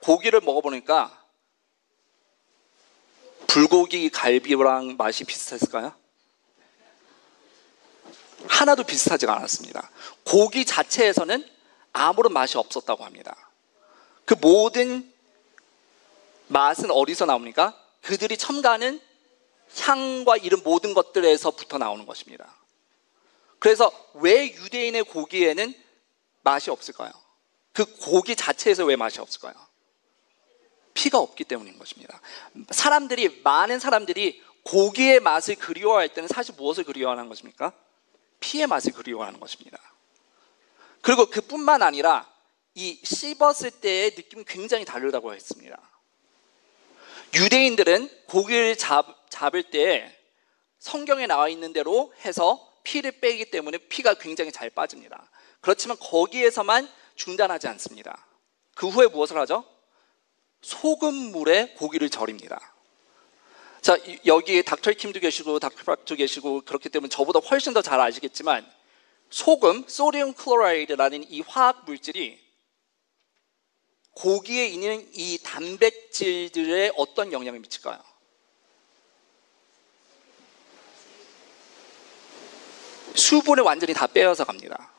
고기를 먹어보니까 불고기 갈비랑 맛이 비슷했을까요? 하나도 비슷하지가 않았습니다. 고기 자체에서는 아무런 맛이 없었다고 합니다. 그 모든 맛은 어디서 나옵니까? 그들이 첨가하는 향과 이런 모든 것들에서부터 나오는 것입니다. 그래서 왜 유대인의 고기에는 맛이 없을까요? 그 고기 자체에서 왜 맛이 없을까요? 피가 없기 때문인 것입니다. 많은 사람들이 고기의 맛을 그리워할 때는 사실 무엇을 그리워하는 것입니까? 피의 맛을 그리워하는 것입니다. 그리고 그뿐만 아니라 이 씹었을 때의 느낌이 굉장히 다르다고 했습니다. 유대인들은 고기를 잡을 때 성경에 나와 있는 대로 해서 피를 빼기 때문에 피가 굉장히 잘 빠집니다. 그렇지만 거기에서만 중단하지 않습니다. 그 후에 무엇을 하죠? 소금물에 고기를 절입니다. 자, 여기 닥터 킴도 계시고 닥터 프락도 계시고 그렇기 때문에 저보다 훨씬 더 잘 아시겠지만 소금, 소디움 클로라이드라는 이 화학 물질이 고기에 있는 이 단백질들에 어떤 영향을 미칠까요? 수분을 완전히 다 빼앗아 갑니다.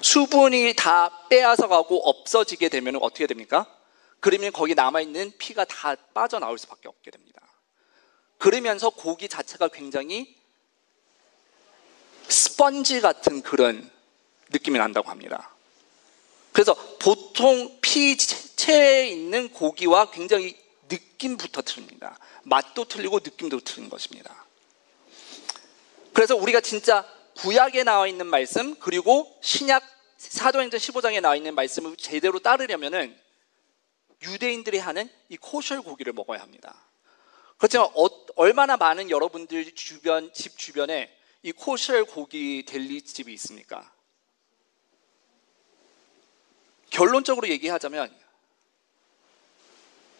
수분이 다 빼앗아 가고 없어지게 되면 어떻게 됩니까? 그러면 거기 남아있는 피가 다 빠져나올 수밖에 없게 됩니다. 그러면서 고기 자체가 굉장히 스펀지 같은 그런 느낌이 난다고 합니다. 그래서 보통 피체에 있는 고기와 굉장히 느낌부터 틀립니다. 맛도 틀리고 느낌도 틀린 것입니다. 그래서 우리가 진짜 구약에 나와 있는 말씀 그리고 신약 사도행전 15장에 나와 있는 말씀을 제대로 따르려면은 유대인들이 하는 이 코셜 고기를 먹어야 합니다. 그렇지만 얼마나 많은 여러분들 집 주변에 이 코셜 고기 델리집이 있습니까? 결론적으로 얘기하자면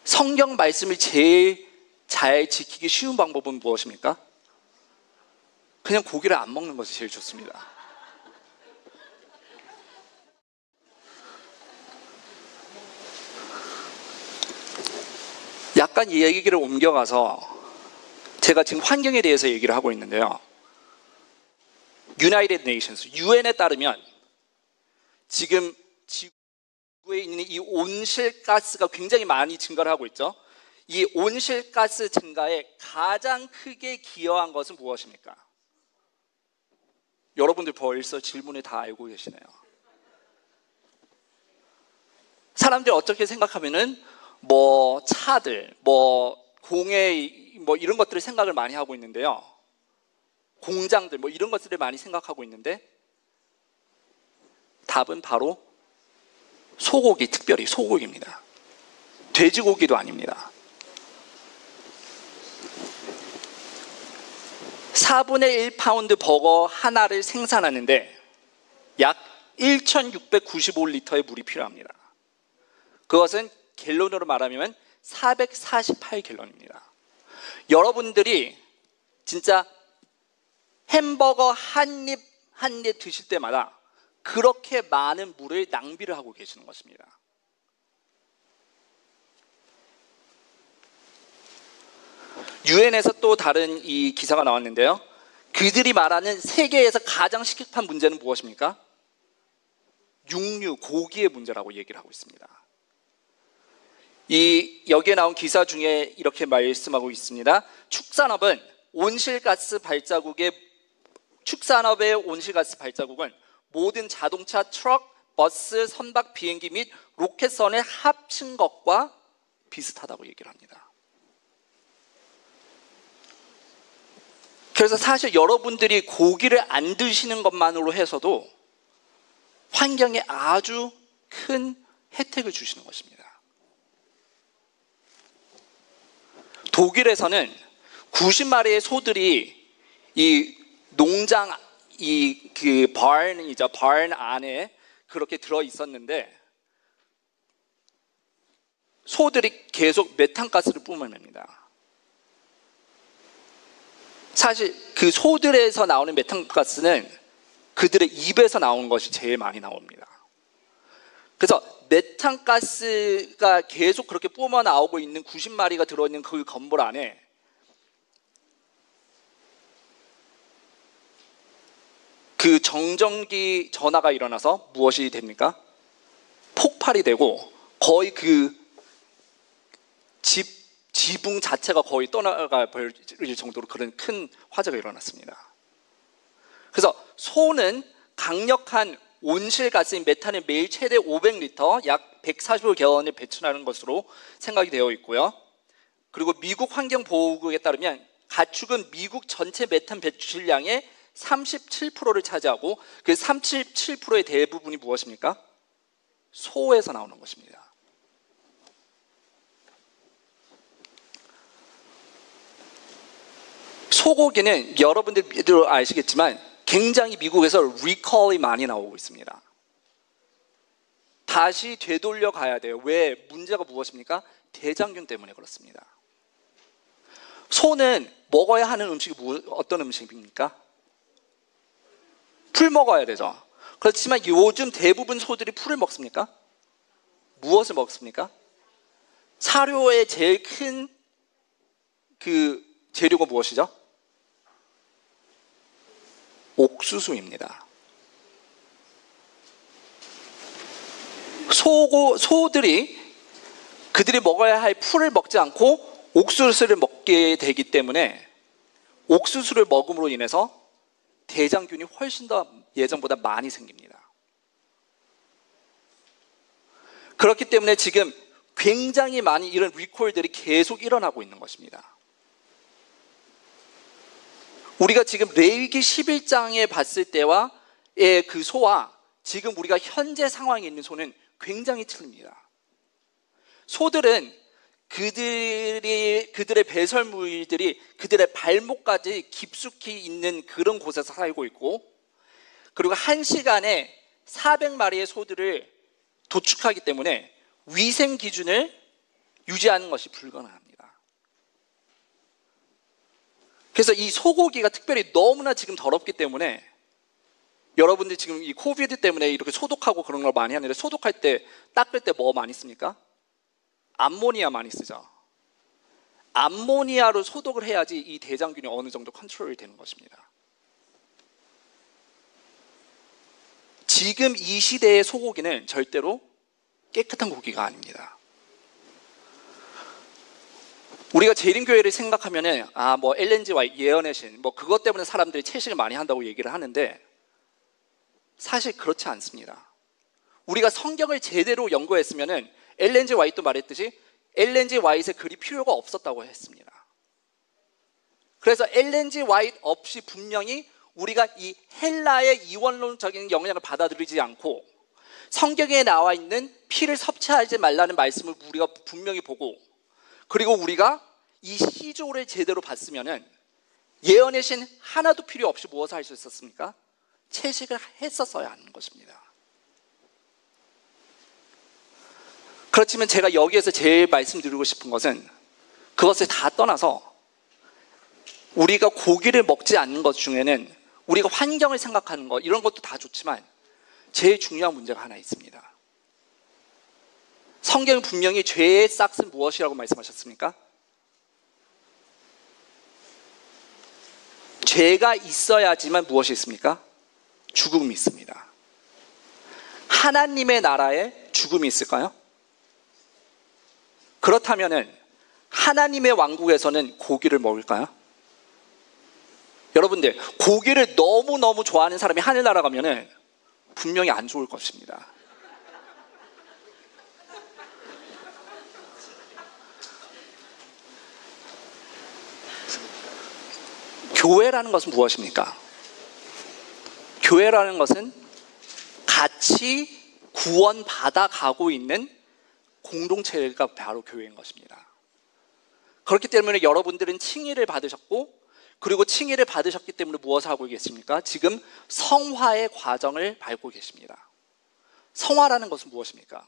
성경 말씀을 제일 잘 지키기 쉬운 방법은 무엇입니까? 그냥 고기를 안 먹는 것이 제일 좋습니다. 약간 이 얘기를 옮겨가서 제가 지금 환경에 대해서 얘기를 하고 있는데요. United Nations, UN에 따르면 지금 지구에 있는 이 온실가스가 굉장히 많이 증가를 하고 있죠. 이 온실가스 증가에 가장 크게 기여한 것은 무엇입니까? 여러분들 벌써 질문을 다 알고 계시네요. 사람들이 어떻게 생각하면은 뭐 차들, 뭐 공해, 뭐 이런 것들을 생각을 많이 하고 있는데요. 공장들, 뭐 이런 것들을 많이 생각하고 있는데 답은 바로 소고기, 특별히 소고기입니다. 돼지고기도 아닙니다. 4분의 1파운드 버거 하나를 생산하는데 약 1695리터의 물이 필요합니다. 그것은 갤론으로 말하면 448갤론입니다. 여러분들이 진짜 햄버거 한 입 드실 때마다 그렇게 많은 물을 낭비를 하고 계시는 것입니다. 유엔에서 또 다른 이 기사가 나왔는데요. 그들이 말하는 세계에서 가장 시급한 문제는 무엇입니까? 육류, 고기의 문제라고 얘기를 하고 있습니다. 여기에 나온 기사 중에 이렇게 말씀하고 있습니다. 축산업의 온실가스 발자국은 모든 자동차, 트럭, 버스, 선박, 비행기 및 로켓선을 합친 것과 비슷하다고 얘기를 합니다. 그래서 사실 여러분들이 고기를 안 드시는 것만으로 해서도 환경에 아주 큰 혜택을 주시는 것입니다. 독일에서는 90마리의 소들이 이 농장 그 barn이죠. barn 안에 그렇게 들어 있었는데 소들이 계속 메탄가스를 뿜어냅니다. 사실 그 소들에서 나오는 메탄가스는 그들의 입에서 나오는 것이 제일 많이 나옵니다. 그래서 메탄가스가 계속 그렇게 뿜어 나오고 있는 90마리가 들어있는 그 건물 안에 그 정전기 전화가 일어나서 무엇이 됩니까? 폭발이 되고 거의 그 지붕 자체가 거의 떠나가 버릴 정도로 그런 큰 화재가 일어났습니다. 그래서 소는 강력한 온실가스인 메탄을 매일 최대 500리터, 약 145개월을 배출하는 것으로 생각이 되어 있고요. 그리고 미국 환경보호국에 따르면 가축은 미국 전체 메탄 배출량의 37%를 차지하고 그 37%의 대부분이 무엇입니까? 소에서 나오는 것입니다. 소고기는 여러분들도 아시겠지만 굉장히 미국에서 리콜이 많이 나오고 있습니다. 다시 되돌려 가야 돼요. 왜? 문제가 무엇입니까? 대장균 때문에 그렇습니다. 소는 먹어야 하는 음식이 어떤 음식입니까? 풀 먹어야 되죠. 그렇지만 요즘 대부분 소들이 풀을 먹습니까? 무엇을 먹습니까? 사료의 제일 큰 그 재료가 무엇이죠? 옥수수입니다. 소들이 그들이 먹어야 할 풀을 먹지 않고 옥수수를 먹게 되기 때문에 옥수수를 먹음으로 인해서 대장균이 훨씬 더 예전보다 많이 생깁니다. 그렇기 때문에 지금 굉장히 많이 이런 리콜들이 계속 일어나고 있는 것입니다. 우리가 지금 레위기 11장에 봤을 때와의 그 소와 지금 우리가 현재 상황에 있는 소는 굉장히 틀립니다. 소들은 그들의 배설물들이 그들의 발목까지 깊숙이 있는 그런 곳에서 살고 있고, 그리고 1시간에 400마리의 소들을 도축하기 때문에 위생 기준을 유지하는 것이 불가능합니다. 그래서 이 소고기가 특별히 너무나 지금 더럽기 때문에 여러분들 지금 이 코비드 때문에 이렇게 소독하고 그런 걸 많이 하는데, 소독할 때 닦을 때 뭐 많이 씁니까? 암모니아 많이 쓰죠. 암모니아로 소독을 해야지 이 대장균이 어느 정도 컨트롤이 되는 것입니다. 지금 이 시대의 소고기는 절대로 깨끗한 고기가 아닙니다. 우리가 재림교회를 생각하면은 뭐 엘렌지 화이트, 예언의 신, 뭐 그것 때문에 사람들이 채식을 많이 한다고 얘기를 하는데 사실 그렇지 않습니다. 우리가 성경을 제대로 연구했으면은 엘렌지 화이트도 말했듯이 엘렌지 화이트의 글이 필요가 없었다고 했습니다. 그래서 엘렌지 화이트 없이 분명히 우리가 이 헬라의 이원론적인 영향을 받아들이지 않고 성경에 나와 있는 피를 섭취하지 말라는 말씀을 우리가 분명히 보고, 그리고 우리가 이 시조를 제대로 봤으면은 예언의 신 하나도 필요 없이 무엇을 할 수 있었습니까? 채식을 했었어야 하는 것입니다. 그렇지만 제가 여기에서 제일 말씀드리고 싶은 것은 그것을 다 떠나서 우리가 고기를 먹지 않는 것 중에는 우리가 환경을 생각하는 것, 이런 것도 다 좋지만 제일 중요한 문제가 하나 있습니다. 성경은 분명히 죄의 싹은 무엇이라고 말씀하셨습니까? 죄가 있어야지만 무엇이 있습니까? 죽음이 있습니다. 하나님의 나라에 죽음이 있을까요? 그렇다면은 하나님의 왕국에서는 고기를 먹을까요? 여러분들, 고기를 너무너무 좋아하는 사람이 하늘나라 가면은 분명히 안 좋을 것입니다. 교회라는 것은 무엇입니까? 교회라는 것은 같이 구원받아 가고 있는 공동체가 바로 교회인 것입니다. 그렇기 때문에 여러분들은 칭의를 받으셨고, 그리고 칭의를 받으셨기 때문에 무엇을 하고 계십니까? 지금 성화의 과정을 밟고 계십니다. 성화라는 것은 무엇입니까?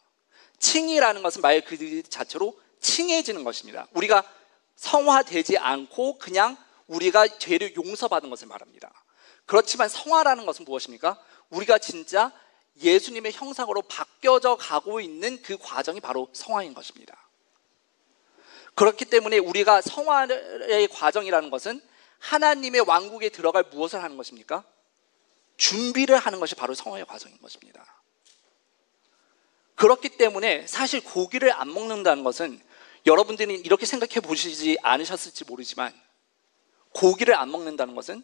칭의라는 것은 말 그 자체로 칭해지는 것입니다. 우리가 성화되지 않고 그냥 우리가 죄를 용서받은 것을 말합니다. 그렇지만 성화라는 것은 무엇입니까? 우리가 진짜 예수님의 형상으로 바뀌어져 가고 있는 그 과정이 바로 성화인 것입니다. 그렇기 때문에 우리가 성화의 과정이라는 것은 하나님의 왕국에 들어갈 무엇을 하는 것입니까? 준비를 하는 것이 바로 성화의 과정인 것입니다. 그렇기 때문에 사실 고기를 안 먹는다는 것은, 여러분들이 이렇게 생각해 보시지 않으셨을지 모르지만, 고기를 안 먹는다는 것은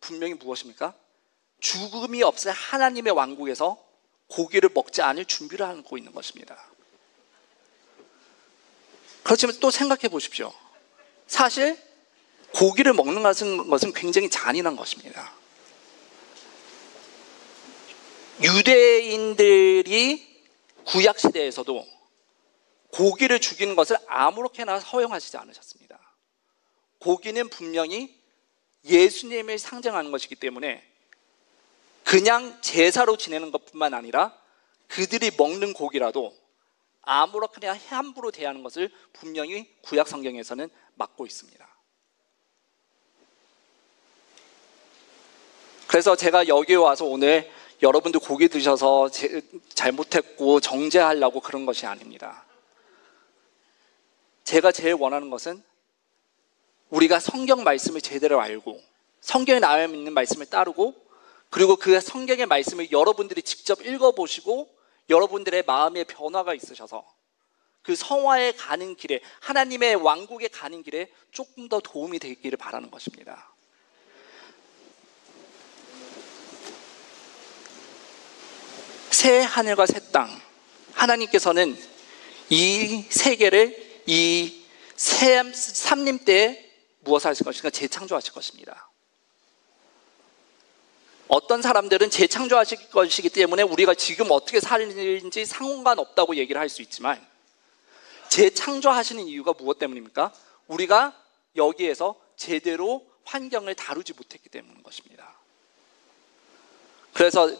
분명히 무엇입니까? 죽음이 없을 하나님의 왕국에서 고기를 먹지 않을 준비를 하고 있는 것입니다. 그렇지만 또 생각해 보십시오. 사실 고기를 먹는 것은 굉장히 잔인한 것입니다. 유대인들이 구약시대에서도 고기를 죽이는 것을 아무렇게나 허용하시지 않으셨습니다. 고기는 분명히 예수님을 상징하는 것이기 때문에 그냥 제사로 지내는 것뿐만 아니라 그들이 먹는 고기라도 아무렇게나 함부로 대하는 것을 분명히 구약 성경에서는 막고 있습니다. 그래서 제가 여기에 와서 오늘 여러분들 고기 드셔서 잘못했고 정죄하려고 그런 것이 아닙니다. 제가 제일 원하는 것은 우리가 성경 말씀을 제대로 알고 성경에 나와 있는 말씀을 따르고, 그리고 그 성경의 말씀을 여러분들이 직접 읽어보시고 여러분들의 마음의 변화가 있으셔서 그 성화에 가는 길에, 하나님의 왕국에 가는 길에 조금 더 도움이 되기를 바라는 것입니다. 새 하늘과 새 땅, 하나님께서는 이 세계를 이 삼림 때에 무엇을 하실 것인가? 재창조하실 것입니다. 어떤 사람들은 재창조하실 것이기 때문에 우리가 지금 어떻게 사는지 상관없다고 얘기를 할 수 있지만, 재창조하시는 이유가 무엇 때문입니까? 우리가 여기에서 제대로 환경을 다루지 못했기 때문인 것입니다. 그래서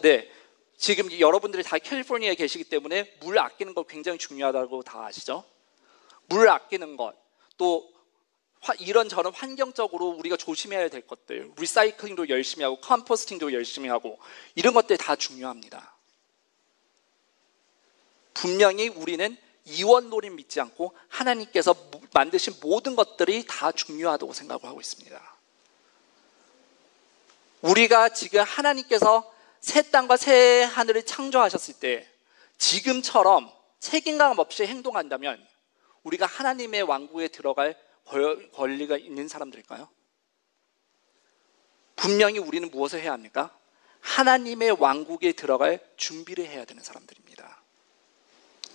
지금 여러분들이 다 캘리포니아에 계시기 때문에 물 아끼는 것 굉장히 중요하다고 다 아시죠? 물 아끼는 것, 또 이런저런 환경적으로 우리가 조심해야 될 것들, 리사이클링도 열심히 하고 컴포스팅도 열심히 하고, 이런 것들 다 중요합니다. 분명히 우리는 이원론을 믿지 않고 하나님께서 만드신 모든 것들이 다 중요하다고 생각을 하고 있습니다. 우리가 지금 하나님께서 새 땅과 새 하늘을 창조하셨을 때 지금처럼 책임감 없이 행동한다면 우리가 하나님의 왕국에 들어갈 권리가 있는 사람들일까요? 분명히 우리는 무엇을 해야 합니까? 하나님의 왕국에 들어갈 준비를 해야 되는 사람들입니다.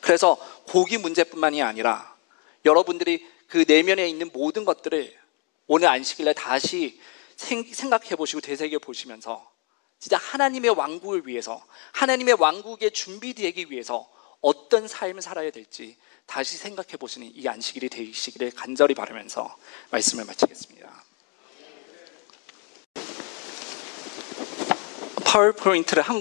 그래서 고기 문제뿐만이 아니라 여러분들이 그 내면에 있는 모든 것들을 오늘 안식일에 다시 생각해 보시고 되새겨 보시면서 진짜 하나님의 왕국을 위해서, 하나님의 왕국에 준비되기 위해서 어떤 삶을 살아야 될지 다시 생각해 보시는 이 안식일이 되시기를 간절히 바라면서 말씀을 마치겠습니다. 파워포인트를 한